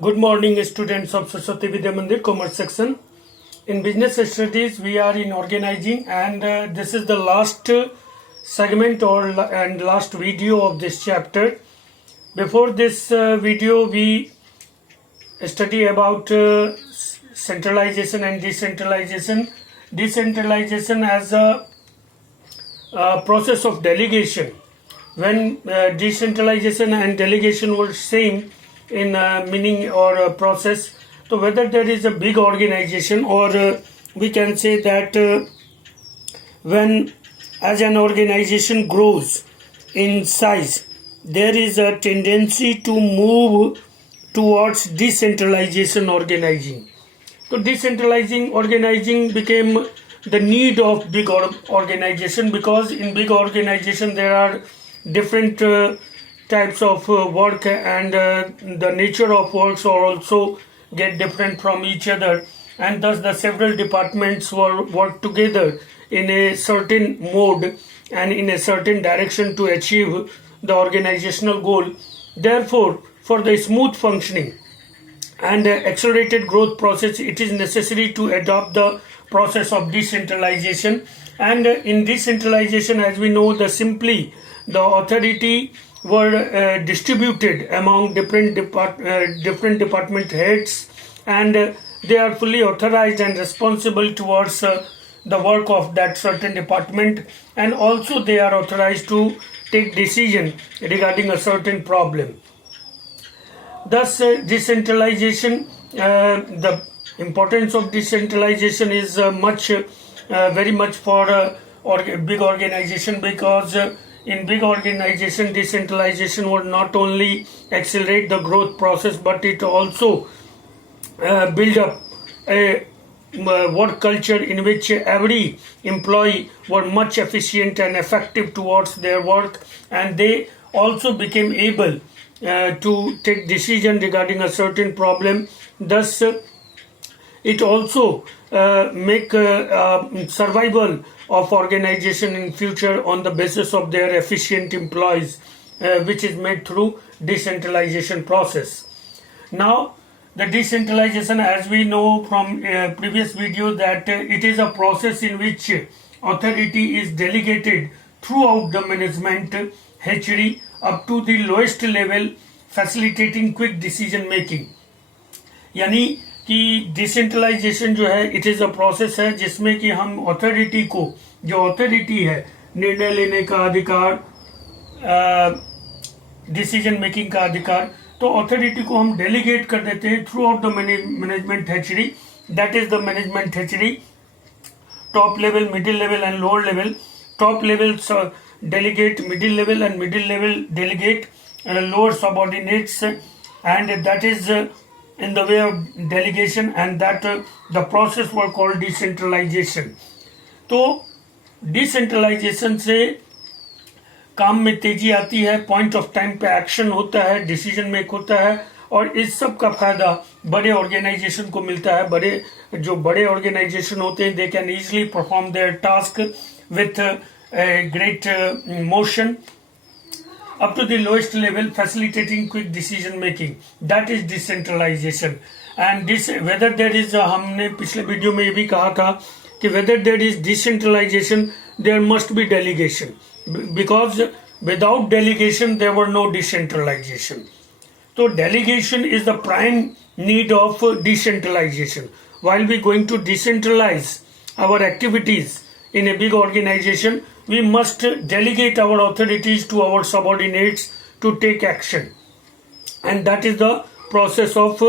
Good morning, students of Saraswati Vidya Mandir, Commerce section. In business studies, we are in organizing, and this is the last segment and last video of this chapter. Before this video, we study about centralization and decentralization. Decentralization as a process of delegation. When decentralization and delegation were same in meaning or process, so whether there is a big organization or we can say that when as an organization grows in size, there is a tendency to move towards decentralization organizing. So decentralizing organizing became the need of big organization, because in big organization there are different types of work, and the nature of works are also get different from each other, and thus the several departments work together in a certain mode and in a certain direction to achieve the organizational goal. Therefore, for the smooth functioning and accelerated growth process, it is necessary to adopt the process of decentralization. And in decentralization, as we know, the authority were distributed among different department heads, and they are fully authorized and responsible towards the work of that certain department, and also they are authorized to take decision regarding a certain problem. Thus, decentralization, the importance of decentralization is very much for big organization, because in big organization, decentralization would not only accelerate the growth process, but it also build up a work culture in which every employee were much efficient and effective towards their work, and they also became able to take decision regarding a certain problem. Thus, it also make survival of organization in future on the basis of their efficient employees, which is made through decentralization process. Now, the decentralization, as we know from previous video, that it is a process in which authority is delegated throughout the management HRD up to the lowest level, facilitating quick decision making. यानी कि decentralisation जो है, it is a process है जिसमें कि हम authority को, जो अथॉरिटी है निर्णय लेने का अधिकार, डिसीजन मेकिंग का अधिकार, तो अथॉरिटी को हम डेलीगेट कर देते हैं through out the management HRD. That is the management HRD. Top level, middle level and lower level. Top level delegate, middle level and middle level delegate, lower subordinates, and that is in the way of delegation, and that the process were called decentralization. तो decentralization से काम में तेजी आती है, point of time पे action होता है, डिसीजन मेक होता है, और इस सब का फायदा बड़े ऑर्गेनाइजेशन को मिलता है. जो बड़े ऑर्गेनाइजेशन होते हैं, they can easily perform there task with a great motion up to the lowest level, facilitating quick decision making. That is decentralization. And this, whether there is हमने पिछले वीडियो में ये भी कहा था कि whether there is decentralization, there must be delegation, because without delegation there were no decentralization. So delegation is the prime need of decentralization. While we going to decentralize our activities in a big organization, we must delegate our authorities to our subordinates to take action, and that is the process of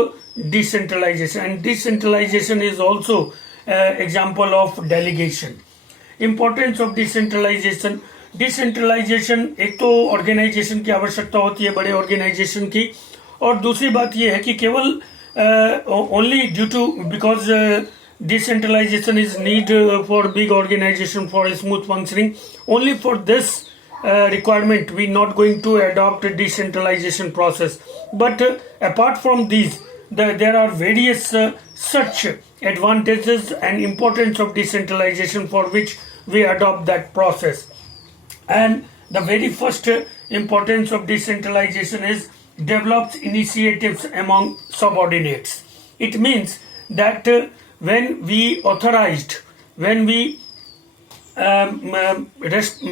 decentralization. And decentralization is also example of delegation. Importance of decentralization. Decentralization, एक तो organisation की आवश्यकता होती है, बड़े organisation की, और दूसरी बात यह है कि केवल only due to because decentralization is need for big organization for smooth functioning. Only for this requirement we not going to adopt a decentralization process, but apart from these, there are various such advantages and importance of decentralization for which we adopt that process. And the very first importance of decentralization is develops initiatives among subordinates. It means that when we authorized, when we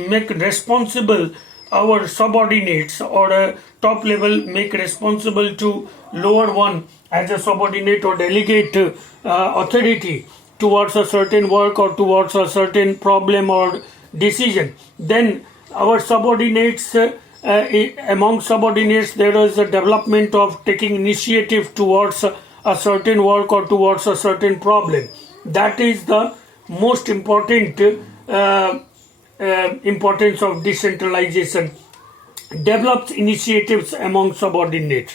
make responsible our subordinates, or top level make responsible to lower one as a subordinate or delegate authority towards a certain work or towards a certain problem or decision, then our subordinates, among subordinates there is a development of taking initiative towards a certain work or towards a certain problem. That is the most important importance of decentralization. Develops initiatives among subordinates.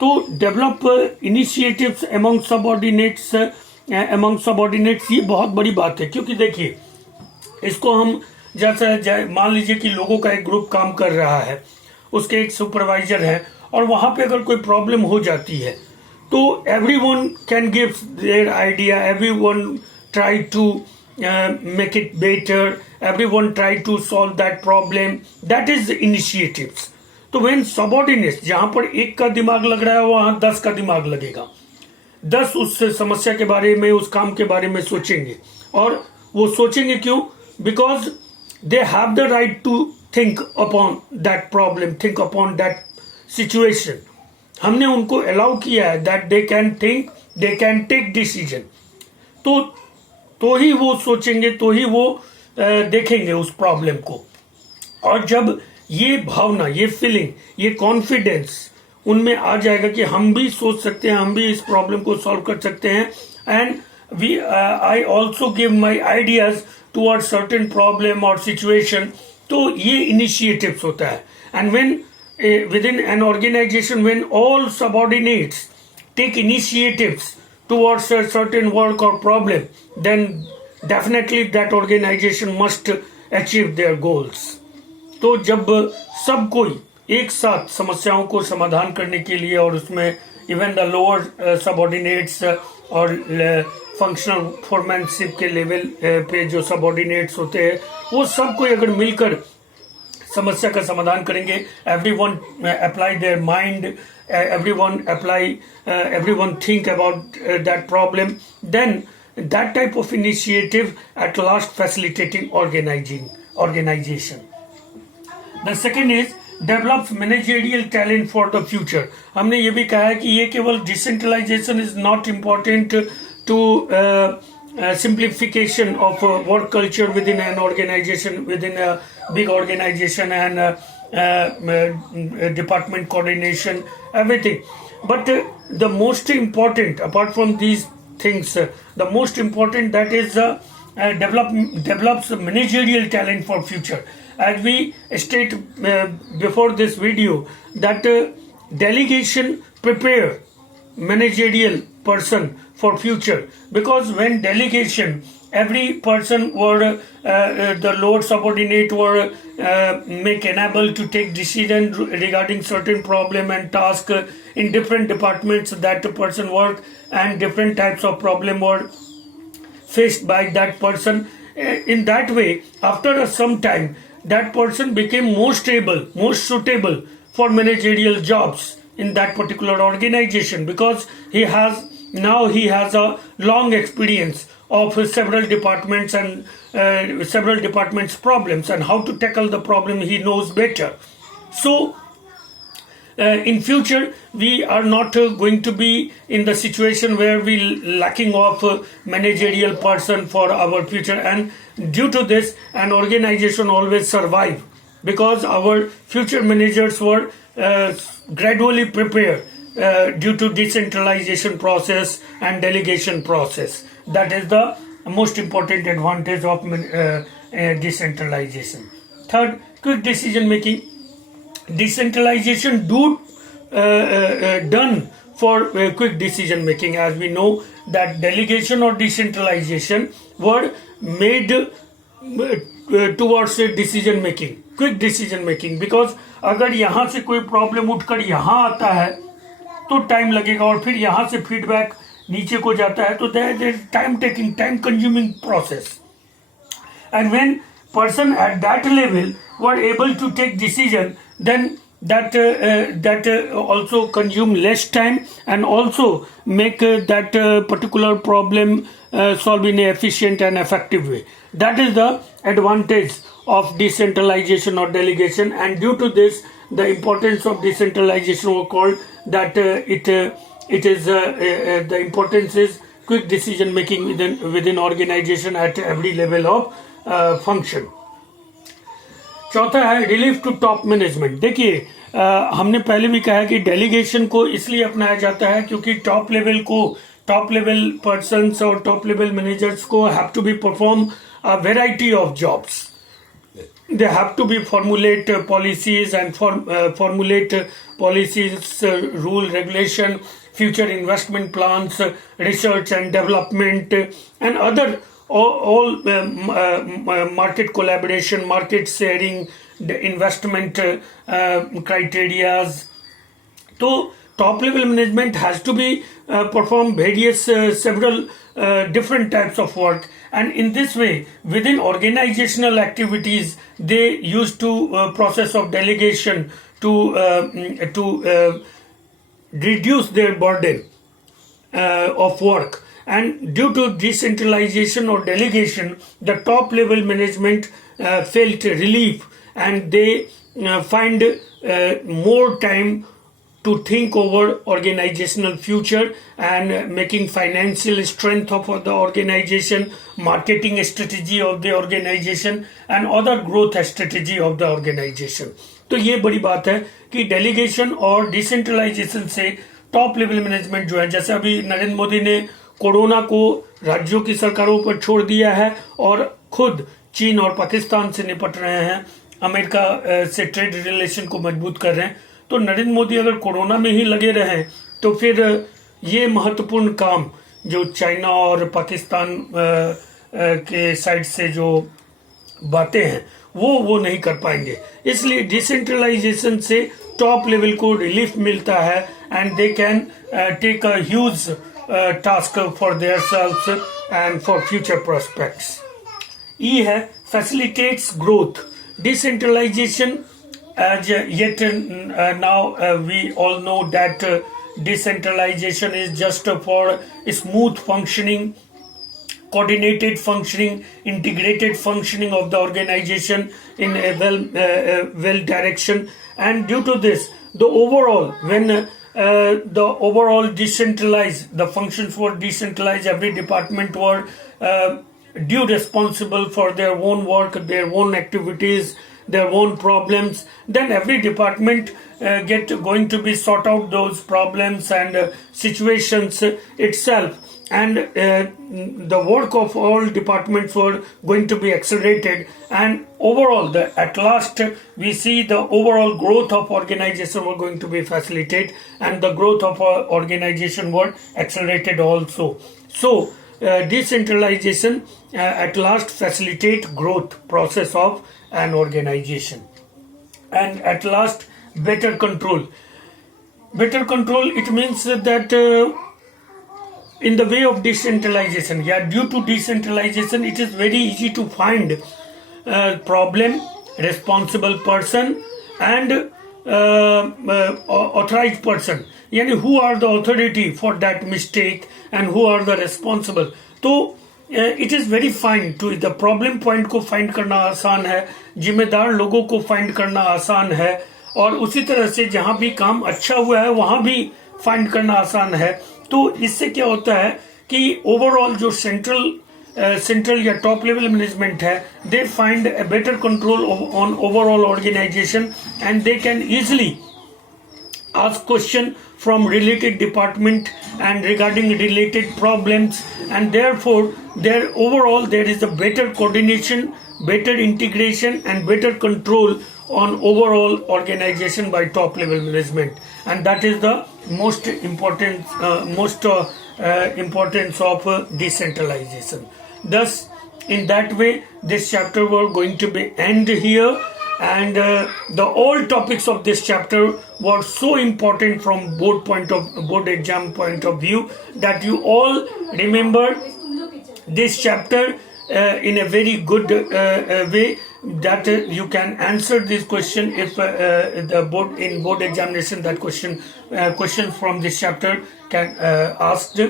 तो develop initiatives among subordinates, ये बहुत बड़ी बात है, क्योंकि देखिए इसको हम जैसे मान लीजिए कि लोगों का एक ग्रुप काम कर रहा है, उसके एक सुपरवाइजर है, और वहां पे अगर कोई प्रॉब्लम हो जाती है तो everyone can give their idea, everyone try to make it better, everyone try to solve that problem. That is the initiatives. तो when subordinates, जहां पर एक का दिमाग लग रहा है वहां 10 का दिमाग लगेगा, 10 उस समस्या के बारे में, उस काम के बारे में सोचेंगे, और वो सोचेंगे क्यों? Because they have the right to think upon that problem, think upon that situation. हमने उनको अलाउ किया है that they can think, they can take decision. तो ही वो सोचेंगे, तो ही वो देखेंगे उस प्रॉब्लम को। और जब ये भावना, ये फीलिंग, ये कॉन्फिडेंस उनमें आ जाएगा कि हम भी सोच सकते हैं, हम भी इस प्रॉब्लम को सॉल्व कर सकते हैं, and we I also give my ideas toward certain problem और सिचुएशन, तो ये इनिशिएटिव्स होता है। And when within an organization, when all subordinates take initiatives towards a certain work or problem, then definitely that organization must achieve their goals. तो जब सब कोई एक साथ समस्याओं को समाधान करने के लिए, और उसमें इवन द लोअर सबऑर्डिनेट्स और फंक्शनल फोरमैनशिप के लेवल पे जो सबऑर्डिनेट्स होते हैं, वो सब कोई अगर मिलकर समस्या का समाधान करेंगे, everyone apply their mind, everyone think about that problem, then that type of initiative at last facilitating organization. The second is develops managerial talent for the future. हमने ये भी कहा है कि ये केवल decentralization is not important to simplification of work culture within an organization, within a big organization, and department coordination, everything. But the most important, apart from these things, the most important that is develops managerial talent for future. As we state before this video, that delegation prepare managerial person for future, because when delegation, every person were the lower subordinate were make enable to take decision regarding certain problem and task in different departments that the person work, and different types of problem were faced by that person. In that way, after some time, that person became more stable, more suitable for managerial jobs in that particular organization, because he has a long experience of several departments and several departments problems, and how to tackle the problem he knows better. So in future we are not going to be in the situation where we lacking of managerial person for our future, and due to this an organization always survive, because our future managers were gradually prepared due to decentralization process and delegation process. That is the most important advantage of decentralization. Third, quick decision making. Decentralization done for quick decision making. As we know that delegation or decentralization were made towards decision making, quick decision making, because अगर यहाँ से कोई problem उठकर यहाँ आता है तो time लगेगा, और फिर यहाँ से फीडबैक नीचे को जाता है, तो that is time taking, time consuming process. And when person at that level were able to take decision, then that also consume less time and also make that particular problem solve in an efficient and effective way. That is the advantage of decentralization or delegation, and due to this the importance of decentralization was called that it is the importance is quick decision making within organization at every level of function. चौथा है relief to top management. देखिए हमने पहले भी कहा कि delegation को इसलिए अपनाया जाता है क्योंकि टॉप लेवल पर्सन्स और टॉप लेवल मैनेजर्स को have to be perform a variety of jobs. They have to be formulate policies and formulate policies, rule, regulation, future investment plans, research and development, and other all market collaboration, market sharing, the investment criterias. So top level management has to be perform various several different types of work, and in this way within organizational activities they used to process of delegation to reduce their burden of work. And due to decentralization or delegation, the top level management felt relief, and they find more time to think over organizational future and making financial strength of the organization, marketing strategy of the organization, and other growth strategy of the organization. तो ये बड़ी बात है कि delegation और decentralisation से top level management जो है, जैसे अभी नरेंद्र मोदी ने कोरोना को राज्यों की सरकारों पर छोड़ दिया है और खुद चीन और पाकिस्तान से निपट रहे हैं, अमेरिका से ट्रेड रिलेशन को मजबूत कर रहे हैं. तो नरेंद्र मोदी अगर कोरोना में ही लगे रहे तो फिर ये महत्वपूर्ण काम जो चाइना और पाकिस्तान के साइड से जो बातें हैं वो नहीं कर पाएंगे. इसलिए डिसेंट्रलाइजेशन से टॉप लेवल को रिलीफ मिलता है and they can take a huge task for their selves and for future prospects. ई है facilitates growth. Decentralization as yet now we all know that decentralization is just for smooth functioning, coordinated functioning, integrated functioning of the organization in a well direction. And due to this, the overall when the overall decentralized, the functions were decentralized, every department were due responsible for their own work, their own activities, their own problems, then every department going to be sort out those problems and situations itself, and the work of all departments were going to be accelerated, and overall at last we see the overall growth of organization were going to be facilitated, and the growth of organization were accelerated also. So decentralization at last facilitate growth process of an organization. And at last, better control. Better control, it means that in the way of decentralization, due to decentralization, it is very easy to find problem, responsible person, and authorized person. Yani who are the authority for that mistake and who are the responsible. So it is very fine to the problem point को find करना आसान है, जिम्मेदार लोगों को find करना आसान है, और उसी तरह से जहां भी काम अच्छा हुआ है वहां भी फाइंड करना आसान है. तो इससे क्या होता है कि ओवरऑल जो सेंट्रल या टॉप लेवल मैनेजमेंट है, they find a better control on overall organisation, and they can easily ask question from related department and regarding related problems, and therefore there is a better coordination, better integration, and better control on overall organization by top level management, and that is the most important importance of decentralization. Thus in that way this chapter were going to be end here, and the all topics of this chapter were so important from board exam point of view that you all remember this chapter in a very good way, that you can answer this question if the board examination that questions from this chapter can asked.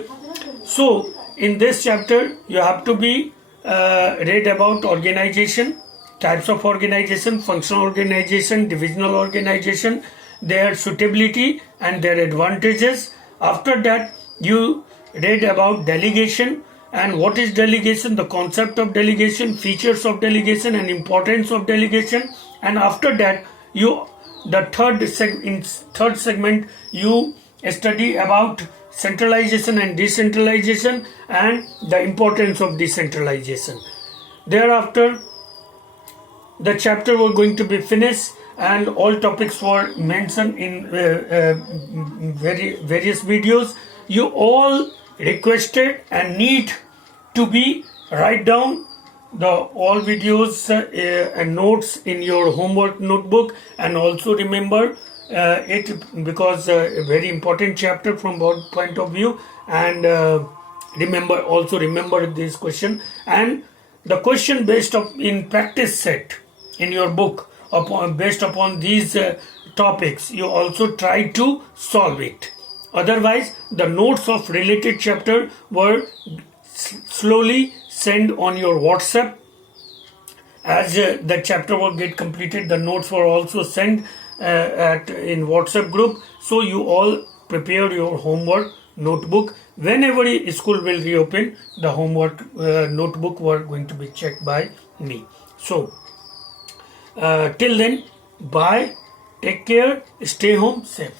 So in this chapter you have to be read about organization, types of organization, functional organization, divisional organization, their suitability and their advantages. After that you read about delegation and what is delegation, the concept of delegation, features of delegation and importance of delegation. And after that you in third segment you study about centralization and decentralization and the importance of decentralization. Thereafter the chapter was going to be finished and all topics were mentioned in various videos. You all requested and need to be write down the all videos and notes in your homework notebook, and also remember it because a very important chapter from board point of view, and remember this question and the question based in practice set in your book based upon these topics. You also try to solve it. Otherwise, the notes of related chapter were slowly sent on your WhatsApp. As the chapter will get completed, the notes were also sent in WhatsApp group. So you all prepare your homework notebook. Whenever school will reopen, the homework notebook were going to be checked by me. So till then, bye. Take care. Stay home safe.